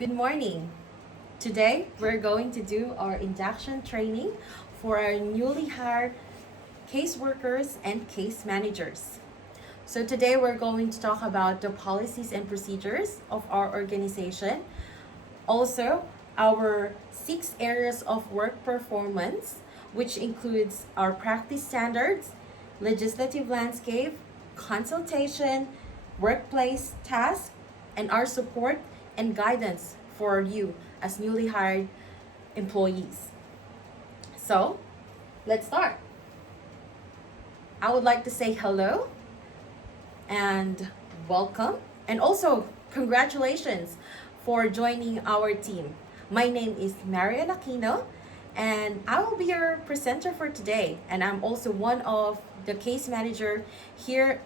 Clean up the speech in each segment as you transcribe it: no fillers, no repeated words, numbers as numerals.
Good morning. Today we're going to do our induction training for our newly hired caseworkers and case managers. So today we're going to talk about the policies and procedures of our organization. Also, our 6 areas of work performance, which includes our practice standards, legislative landscape, consultation, workplace tasks, and our support and guidance for you as newly hired employees. So, let's start. I would like to say hello and welcome, and also congratulations for joining our team. My name is Marian Aquino, and I will be your presenter for today, and I'm also one of the case manager here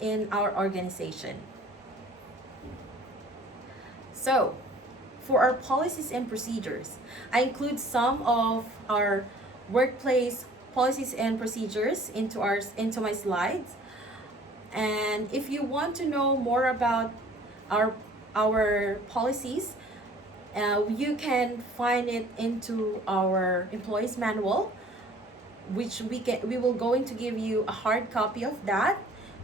in our organization. So, for our policies and procedures, I include some of our workplace policies and procedures into my slides. And if you want to know more about our policies, you can find it into our employees manual, which we will going to give you a hard copy of that,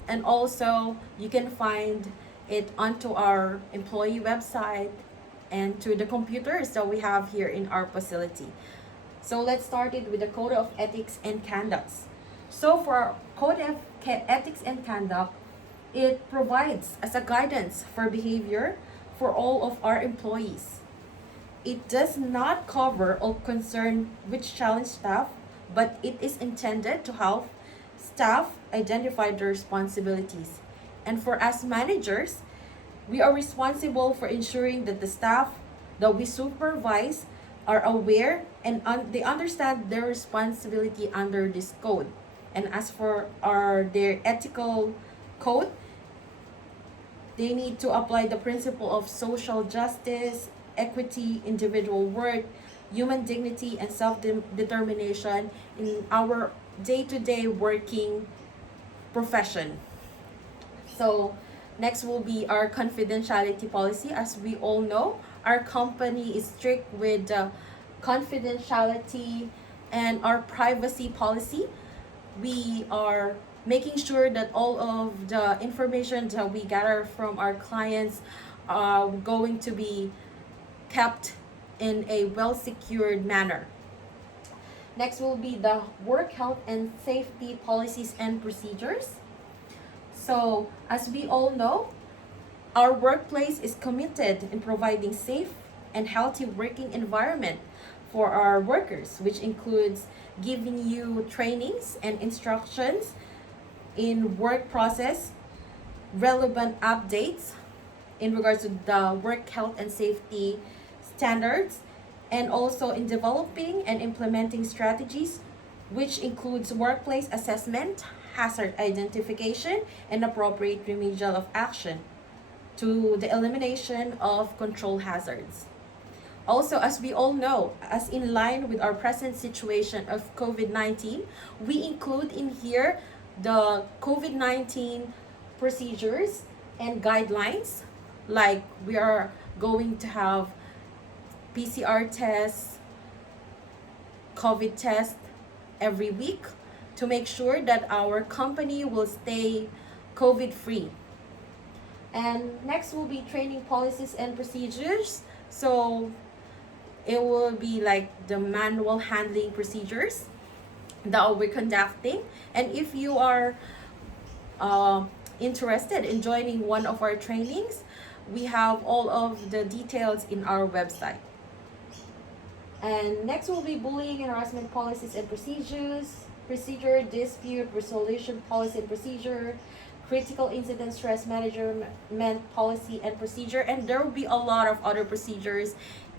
and also you can find it onto our employee website and to the computers that we have here in our facility. So let's start it with the Code of Ethics and Conducts. So for our Code of Ethics and Conduct, it provides as a guidance for behavior for all of our employees. It does not cover or concern which challenge staff, but it is intended to help staff identify their responsibilities. And for us managers, we are responsible for ensuring that the staff that we supervise are aware and they understand their responsibility under this code. And as for their ethical code, they need to apply the principle of social justice, equity, individual worth, human dignity, and self-determination in our day-to-day working profession. So next will be our confidentiality policy. As we all know, our company is strict with confidentiality and our privacy policy. We are making sure that all of the information that we gather from our clients are going to be kept in a well-secured manner. Next will be the work health and safety policies and procedures. So, as we all know, our workplace is committed in providing safe and healthy working environment for our workers, which includes giving you trainings and instructions in work process, relevant updates in regards to the work health and safety standards, and also in developing and implementing strategies, which includes workplace assessment, hazard identification, and appropriate remedial of action to the elimination of control hazards. Also, as we all know, as in line with our present situation of COVID-19, we include in here the COVID-19 procedures and guidelines, like we are going to have PCR tests, COVID test every week to make sure that our company will stay COVID-free. And next will be training policies and procedures. So it will be like the manual handling procedures that we're conducting. And if you are interested in joining one of our trainings, we have all of the details in our website. And next will be bullying and harassment policies and procedure, dispute resolution policy and procedure, critical incident stress management policy and procedure, and there will be a lot of other procedures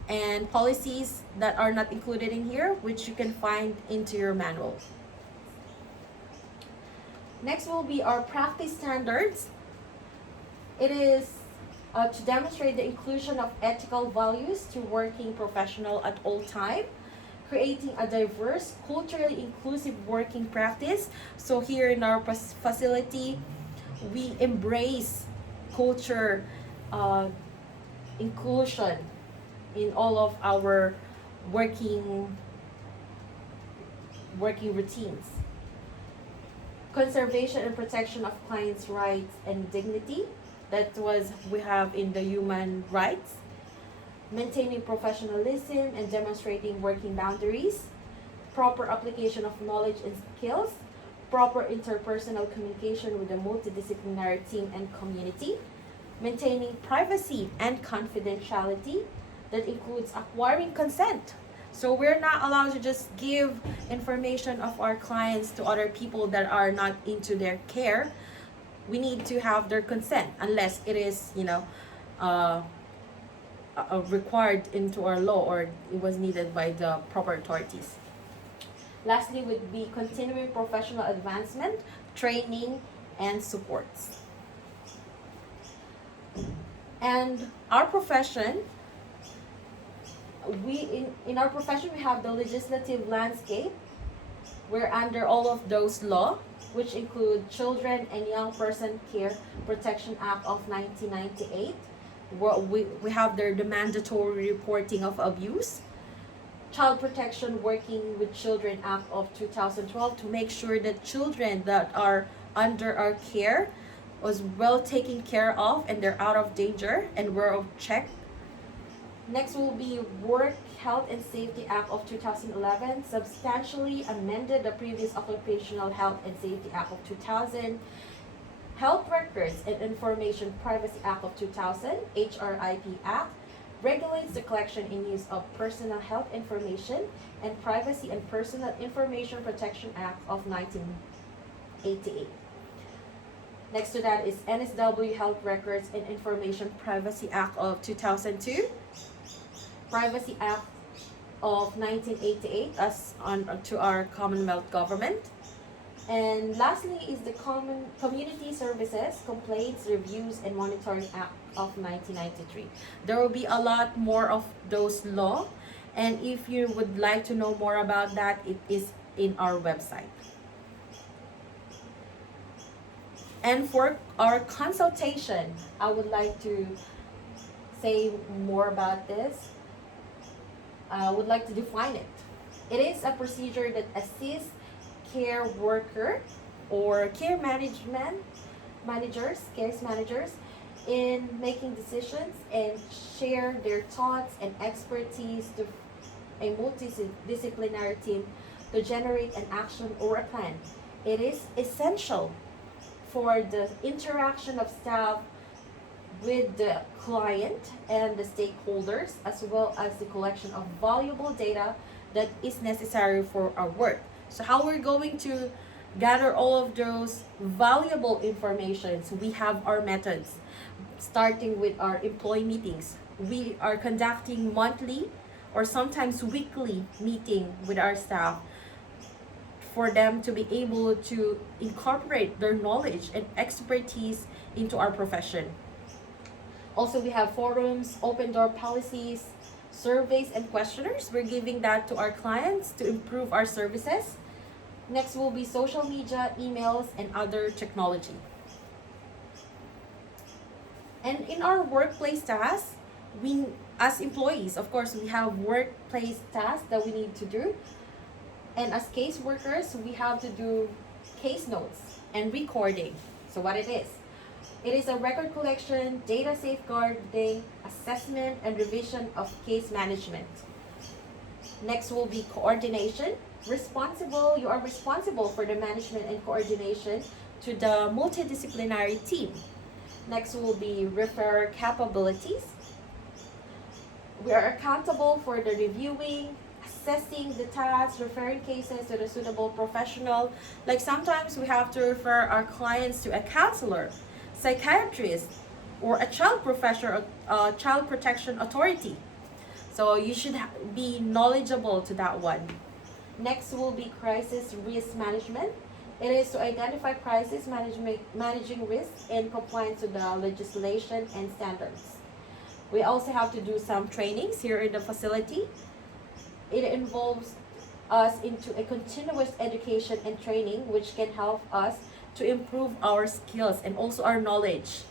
and policies that are not included in here, which you can find into your manual. Next will be our practice standards. It is to demonstrate the inclusion of ethical values to working professional at all time, creating a diverse, culturally inclusive working practice. So here in our facility, we embrace culture inclusion in all of our working routines. Conservation and protection of clients' rights and dignity. That was we have in the human rights. Maintaining professionalism and demonstrating working boundaries. Proper application of knowledge and skills. Proper interpersonal communication with a multidisciplinary team and community. Maintaining privacy and confidentiality. That includes acquiring consent. So we're not allowed to just give information of our clients to other people that are not into their care. We need to have their consent unless it is, required into our law or it was needed by the proper authorities. Lastly would be continuing professional advancement, training, and supports. And our profession, in our profession we have the legislative landscape. We're under all of those laws, which include Children and Young Person Care Protection Act of 1998. We have the mandatory reporting of abuse. Child Protection Working with Children Act of 2012 to make sure that children that are under our care was well taken care of and they're out of danger and we're checked. Next will be Work Health and Safety Act of 2011, substantially amended the previous Occupational Health and Safety Act of 2000. Health Records and Information Privacy Act of 2000, HRIP Act, regulates the collection and use of personal health information, and Privacy and Personal Information Protection Act of 1988. Next to that is NSW Health Records and Information Privacy Act of 2002, Privacy Act of 1988 as on to our Commonwealth government. And lastly is the Community Services, Complaints, Reviews, and Monitoring Act of 1993. There will be a lot more of those laws, and if you would like to know more about that, it is in our website. And for our consultation, I would like to say more about this. I would like to define it. It is a procedure that assists care worker or care case managers in making decisions and share their thoughts and expertise to a multidisciplinary team to generate an action or a plan. It is essential for the interaction of staff with the client and the stakeholders, as well as the collection of valuable data that is necessary for our work. So how we're going to gather all of those valuable information? So we have our methods, starting with our employee meetings. We are conducting monthly or sometimes weekly meeting with our staff for them to be able to incorporate their knowledge and expertise into our profession. Also, we have forums, open door policies, surveys, and questionnaires. We're giving that to our clients to improve our services. Next will be social media, emails, and other technology. And in our workplace tasks, we, as employees, of course, we have workplace tasks that we need to do. And as case workers, we have to do case notes and recording. So what it is a record collection, data safeguarding, assessment, and revision of case management. Next will be coordination. You are responsible for the management and coordination to the multidisciplinary team. Next will be referrer capabilities. We are accountable for the reviewing, assessing the tasks, referring cases to the suitable professional. Like sometimes we have to refer our clients to a counselor, psychiatrist, or a child protection authority. So you should be knowledgeable to that one. Next will be crisis risk management. It is to identify crisis managing risks in compliance with the legislation and standards. We also have to do some trainings here in the facility. It involves us into a continuous education and training, which can help us to improve our skills and also our knowledge.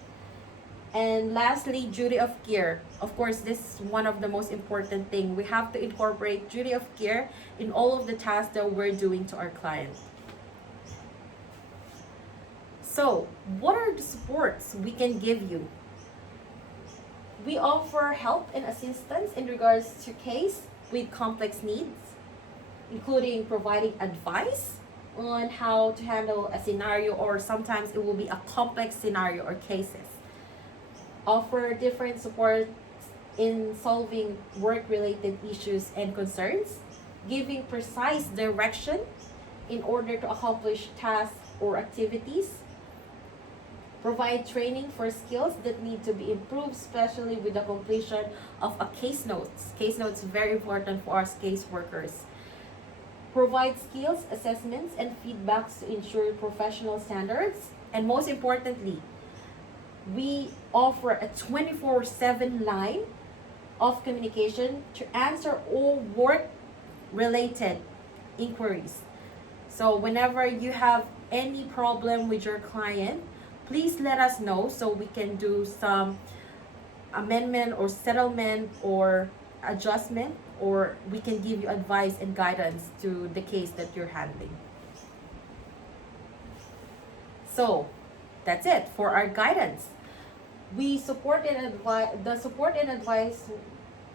And lastly, duty of care. Of course, this is one of the most important thing. We have to incorporate duty of care in all of the tasks that we're doing to our client. So, what are the supports we can give you? We offer help and assistance in regards to case with complex needs, including providing advice on how to handle a scenario, or sometimes it will be a complex scenario or cases. Offer different support in solving work-related issues and concerns, giving precise direction in order to accomplish tasks or activities, provide training for skills that need to be improved, especially with the completion of a case notes. Case notes is very important for us case workers. Provide skills, assessments, and feedbacks to ensure professional standards. And most importantly, we offer a 24/7 line of communication to answer all work-related inquiries. So whenever you have any problem with your client, please let us know so we can do some amendment or settlement or adjustment, or we can give you advice and guidance to the case that you're handling. So that's it for our guidance. We support and advise. The support and advice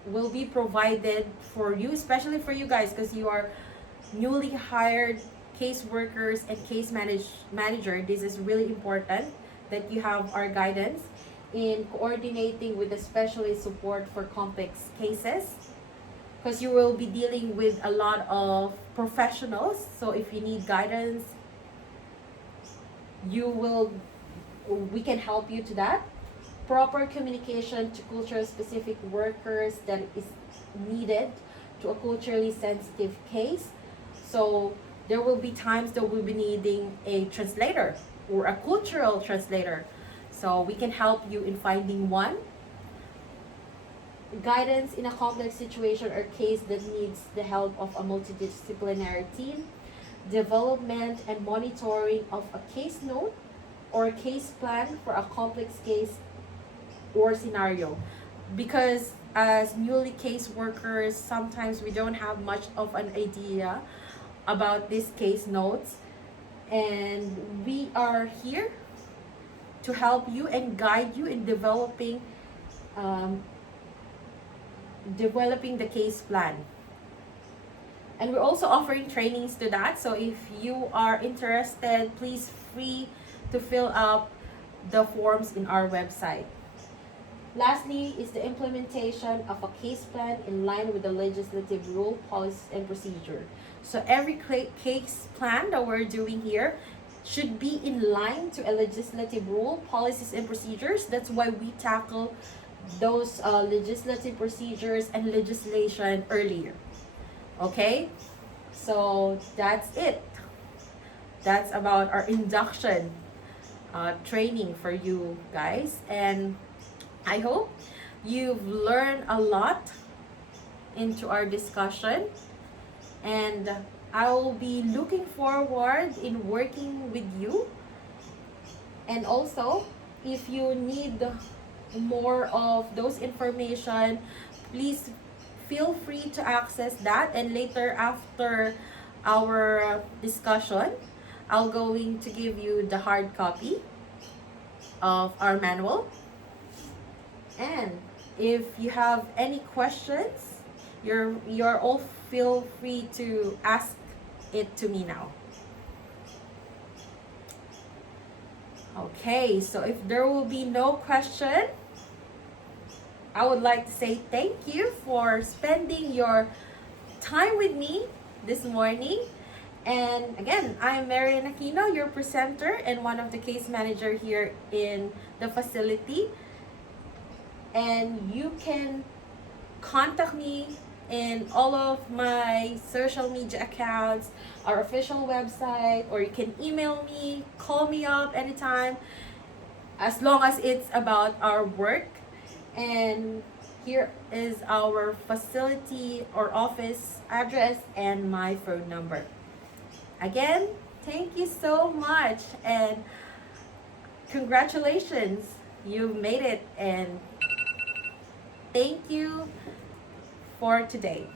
will be provided for you, especially for you guys, because you are newly hired case workers and case manager. This is really important that you have our guidance in coordinating with the specialist support for complex cases, because you will be dealing with a lot of professionals. So if you need guidance, we can help you to that. Proper communication to culture specific workers that is needed to a culturally sensitive case. So there will be times that we'll be needing a translator or a cultural translator. So we can help you in finding one. Guidance in a complex situation or case that needs the help of a multidisciplinary team. Development and monitoring of a case note or a case plan for a complex case or scenario. Because as newly case workers, sometimes we don't have much of an idea about these case notes, and we are here to help you and guide you in developing the case plan. And we're also offering trainings to that. So if you are interested, please free to fill out the forms in our website. Lastly is the implementation of a case plan in line with the legislative rule, policies, and procedure. So every case plan that we're doing here should be in line to a legislative rule, policies, and procedures. That's why we tackle those legislative procedures and legislation earlier. Okay? So that's it. That's about our induction training for you guys. And I hope you've learned a lot into our discussion, and I will be looking forward in working with you. And also, if you need more of those information, please feel free to access that, and later after our discussion, I'll going to give you the hard copy of our manual. And if you have any questions, you're all feel free to ask it to me now. Okay, so if there will be no question, I would like to say thank you for spending your time with me this morning. And again, I'm Marian Aquino, your presenter and one of the case manager here in the facility. And you can contact me in all of my social media accounts, our official website, or you can email me, call me up anytime, as long as it's about our work. And here is our facility or office address and my phone number. Again, thank you so much and congratulations You made it, and thank you for today.